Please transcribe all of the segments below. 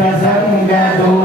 ప్రసంగతో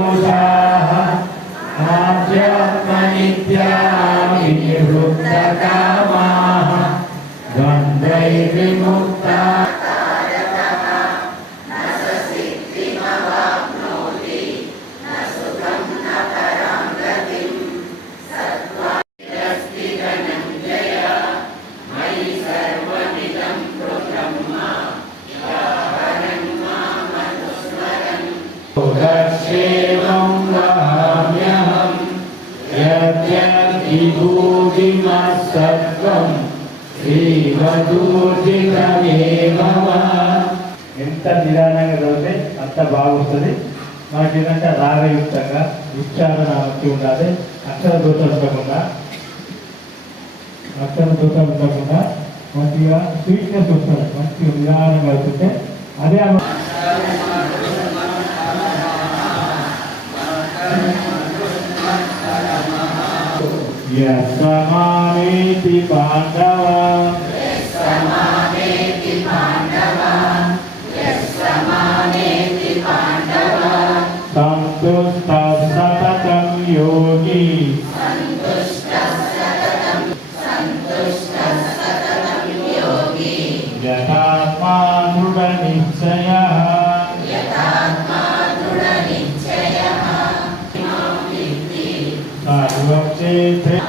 ఎంత నిదానంగా చదివితే అంత బాగుంటుంది. మనకి ఏంటంటే రాగయుక్తంగా ఉచ్చారణ వచ్చి ఉండాలి. అక్షర దోషం ఉండకుండా అక్షర దోషం ఉండకుండా మంచిగా స్వీట్నెస్ వస్తుంది. మంచిగా నిదానంగా అవుతుంటే అదే ఆ- పాండవ సర్వక్షేత్రే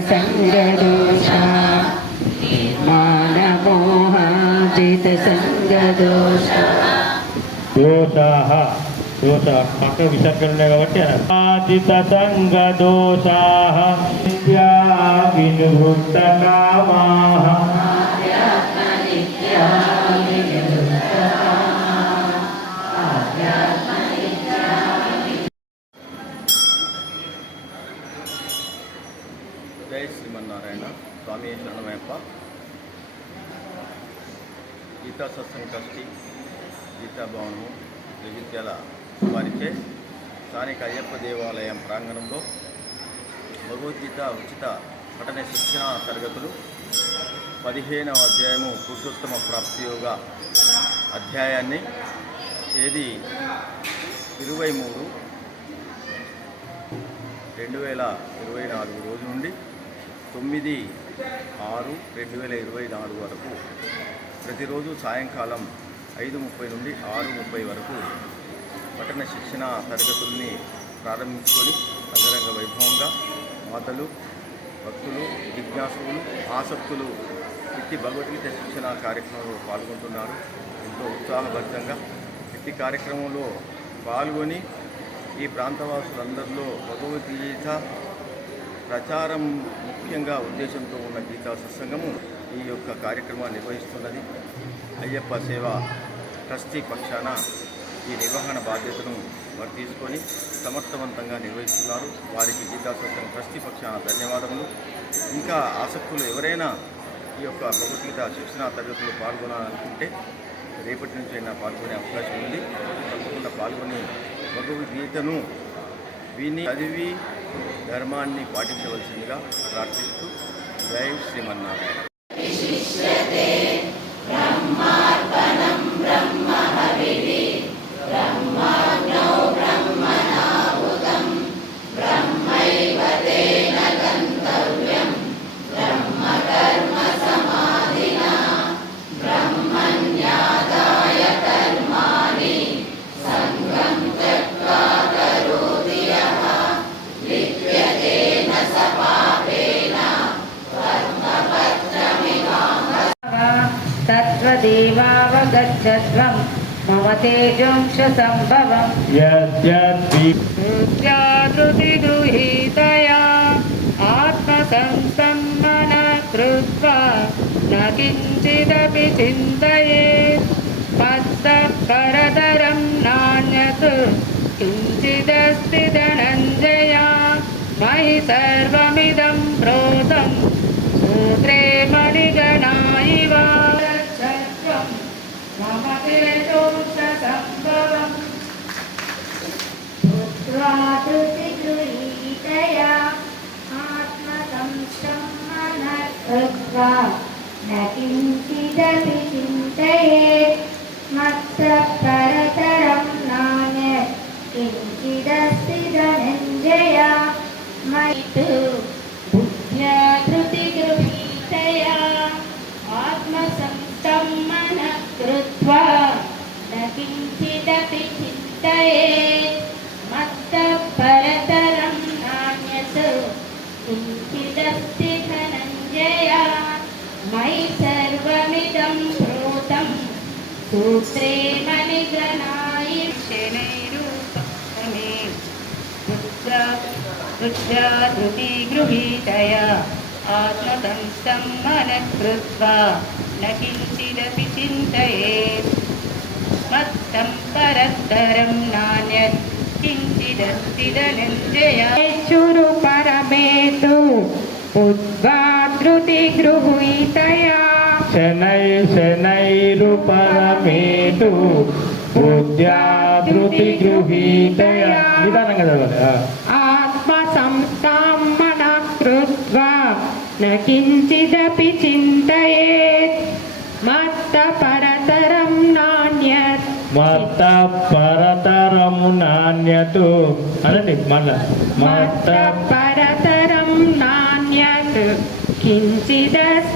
సంగదోషా మానమోహాజిత సంగదోషా దోషాహ. దోష పక్క విసర్గలు ఉన్నాయి కాబట్టి ఆజిత సంగ దోషాహ. నిత్యా కామాహ దేవాలయం ప్రాంగణంలో భగవద్గీత ఉచిత పఠన శిక్షణ తరగతులు పదిహేనవ అధ్యాయము పురుషోత్తమ ప్రాప్తి యోగ అధ్యాయాన్ని తేదీ ఇరవై మూడు రెండు వేల ఇరవై నాలుగు రోజు నుండి తొమ్మిది ఆరు రెండు వేల ఇరవై నాలుగు వరకు ప్రతిరోజు సాయంకాలం ఐదు ముప్పై నుండి ఆరు ముప్పై వరకు పఠన శిక్షణ తరగతుల్ని ప్రారంభించుకొని అంగరంగ వైభవంగా మాతలు భక్తులు జిజ్ఞాసులు ఆసక్తులు ఇట్టి భగవద్గీత శిక్షణ కార్యక్రమంలో పాల్గొంటున్నారు. ఎంతో ఉత్సాహభరితంగా ఇట్టి కార్యక్రమంలో పాల్గొని ఈ ప్రాంతవాసులందరిలో భగవద్గీత ప్రచారం ముఖ్యంగా ఉద్దేశంతో ఉన్న గీతా సత్సంగము ఈ యొక్క కార్యక్రమాన్ని నిర్వహిస్తున్నది. అయ్యప్ప సేవ ట్రస్టీ పక్షాన ఈ నిర్వహణ బాధ్యతను వారు తీసుకొని సమర్థవంతంగా నిర్వహిస్తున్నారు. వారికి గీతా సత్సంగం ట్రస్టీ పక్షాన ధన్యవాదములు. ఇంకా ఆసక్తులు ఎవరైనా ఈ యొక్క భగవద్గీత శిక్షణ తరగతులు పాల్గొనాలనుకుంటే రేపటి నుంచి అయినా పాల్గొనే అవకాశం ఉంది. తప్పకుండా పాల్గొని భగవద్గీతను విని చదివి ధర్మాన్ని పాటించవలసిందిగా ప్రార్థిస్తూ జై శ్రీమన్నారాయణ. తత్వదేవావగచ్చధ్వం మమ తేజోంశ సంభవం యద్యద్వి హృతి గృహీతయా ఆత్మసంసమ్మన కృత్వా న కించిదపి చింతయేత్ మత్తఃపరతరం నాణ్యత్ కించిదస్తి शिरसोत्तसम्भवम् भुक्त्वा धृतिगृहीतया आत्मसंस्थं मनः कृत्वा न किञ्चिदपि चिन्तयेत् मत्तपरतया सूत्रे मणिगणाय शनैरूपमे रुद्रा रुद्राधृति गृहीतया आत्मसंस्थं मनः कृत्वा न किञ्चिदपि चिन्तयेत् मत्तं परत्तरं नान्यत् किञ्चिदस्ति धनञ्जय चुरु परमेतु उद्वाधृतिगृहीतया శనై శనైరు పరమేతు బుద్ధ్యాధృతి గృహీత నిదానంగా చదవాలి ఆత్మ సంస్థాం మన కృత్వా నకించిదపి చింతయేత్. మత్త పరతరం నాణ్యత్. మత పరతరము నాణ్యతు మళ్ళా పరతరం నాణ్యత్. కించిదస్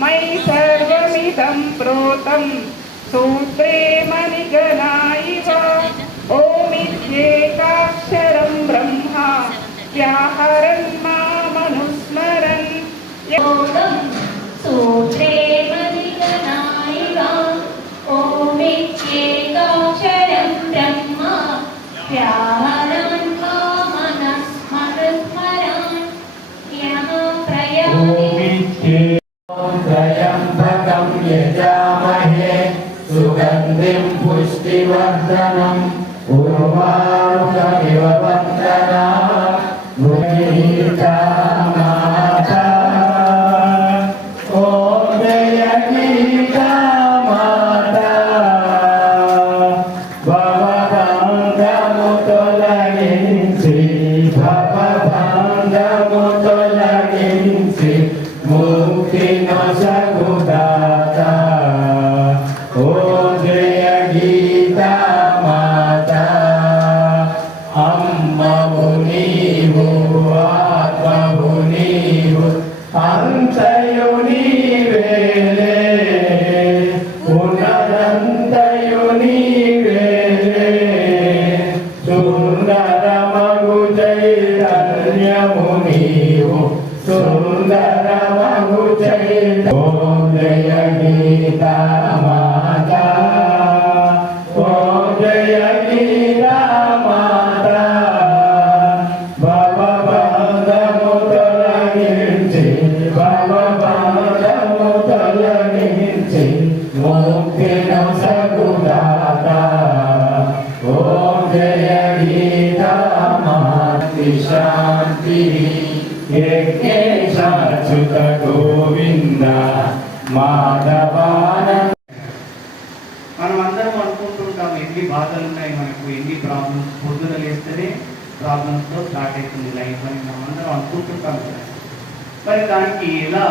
मयि सर्वमिदं प्रोतं सूत्रे मणिगणा इव ओमित्येकाक्षरं ब्रह्मा व्याहरन् मामनुस्मरन् योगं पुष्टिवर्धनम् उर्वारुकमिव वन्दना गृहीता మనం అందరం అనుకుంటుంటాం ఎన్ని బాధలు ఉన్నాయి మనకు ఎన్ని ప్రాబ్లమ్స్ పొద్దున లేస్తేనే ప్రాబ్లమ్స్తో స్టార్ట్ అవుతుంది లైఫ్ అని మనం అందరం అనుకుంటుంటాం కదా. మరి దానికి ఎలా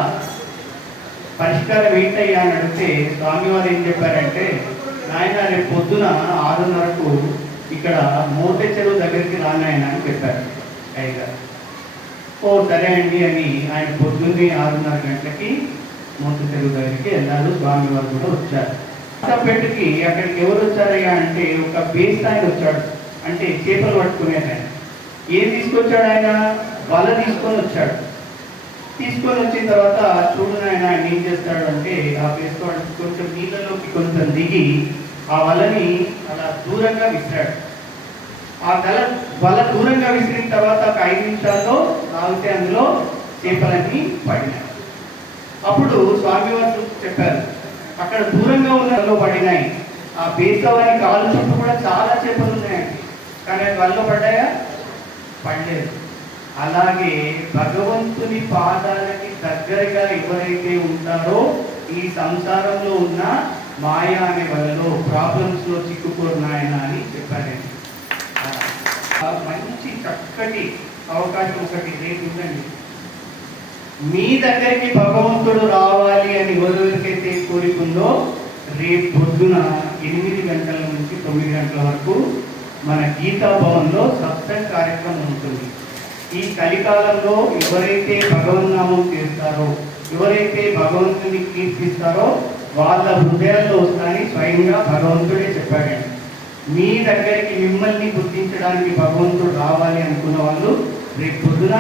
పరిష్కారం ఏంటయ్యా అని అడిగితే స్వామివారు ఏం చెప్పారంటే నాయన రేపు పొద్దున ఆరున్నరకు ఇక్కడ మోటె చెరువు దగ్గరికి రానాయన అని చెప్పారు అయ్యగారు ఓ సరే అండి అని ఆయన పొద్దున్నే ఆరున్నర గంటలకి మూర్తి తెలుగు దగ్గరికి స్వామి వారి కూడా వచ్చారు. పెట్టుకి అక్కడికి ఎవరు వచ్చారయ్యా అంటే ఒక బేస్ ఆయన వచ్చాడు. అంటే చేపలు పట్టుకునే ఆయన. ఏం తీసుకొచ్చాడు ఆయన? వల తీసుకొని వచ్చాడు. తీసుకొని వచ్చిన తర్వాత చూడు ఆయన ఆయన ఏం చేస్తాడు అంటే ఆ వేసుకోవడం కొంచెం నీళ్ళలోకి కొంచెం దిగి ఆ వలని అలా దూరంగా విసిరాడు. ఆ గల వల దూరంగా విసిరిన తర్వాత ఒక ఐదు నిమిషాల్లో తాగితే అందులో చేపలన్నీ పడినాయి. అప్పుడు స్వామివారు చెప్పారు అక్కడ దూరంగా ఉన్న పడినాయి. ఆ బేసవాని కాలు చుట్టూ కూడా చాలా చేపలు ఉన్నాయండి కానీ అవి వలలో పడ్డాయా? పడలేదు. అలాగే భగవంతుని పాదాలకి దగ్గరగా ఎవరైతే ఉంటారో ఈ సంసారంలో ఉన్న మాయ అనే వలలో ప్రాబ్లమ్స్లో చిక్కుకున్నాయన అని చెప్పారండి ఆ, మంచి చక్కటి అవకాశం ఒకటి రేపు మీ దగ్గరికి భగవంతుడు రావాలి అని ఎవరెవరికైతే కోరికుందో రేపు పొద్దున ఎనిమిది గంటల నుంచి తొమ్మిది గంటల వరకు మన గీతా భవన్లో సత్సంగ్ కార్యక్రమం ఉంటుంది. ఈ కలికాలంలో ఎవరైతే భగవన్నామం చేస్తారో ఎవరైతే భగవంతుని కీర్తిస్తారో వాళ్ళ హృదయాల్లో వస్తాయని స్వయంగా భగవంతుడే చెప్పాడండి మీ దగ్గరికి మిమ్మల్ని గుర్తించడానికి భగవంతుడు రావాలి అనుకున్న వాళ్ళు రేపు పొద్దున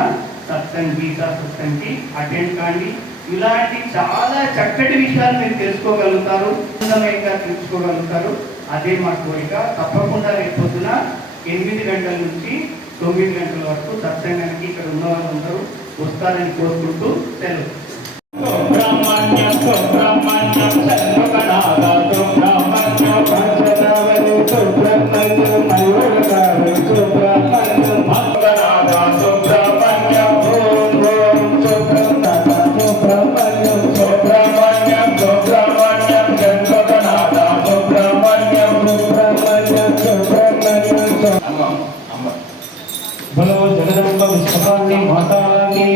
సత్సంగ్ గీతా సత్సంగ్కి అటెండ్ కాండి. ఇలాంటి చాలా చక్కటి విషయాలు మీరు తెలుసుకోగలుగుతారు ఆనందమయంగా తెలుసుకోగలుగుతారు. అదే మా కోరిక. తప్పకుండా రేపు పొద్దున ఎనిమిది గంటల నుంచి తొమ్మిది గంటల వరకు సత్సంగానికి ఇక్కడ ఉన్న వాళ్ళందరూ వస్తారని కోరుకుంటూ సెలవు. సుబ్రహ్మణ్యం బలో జగదంబ విశ్వకాన్ని మాతాకి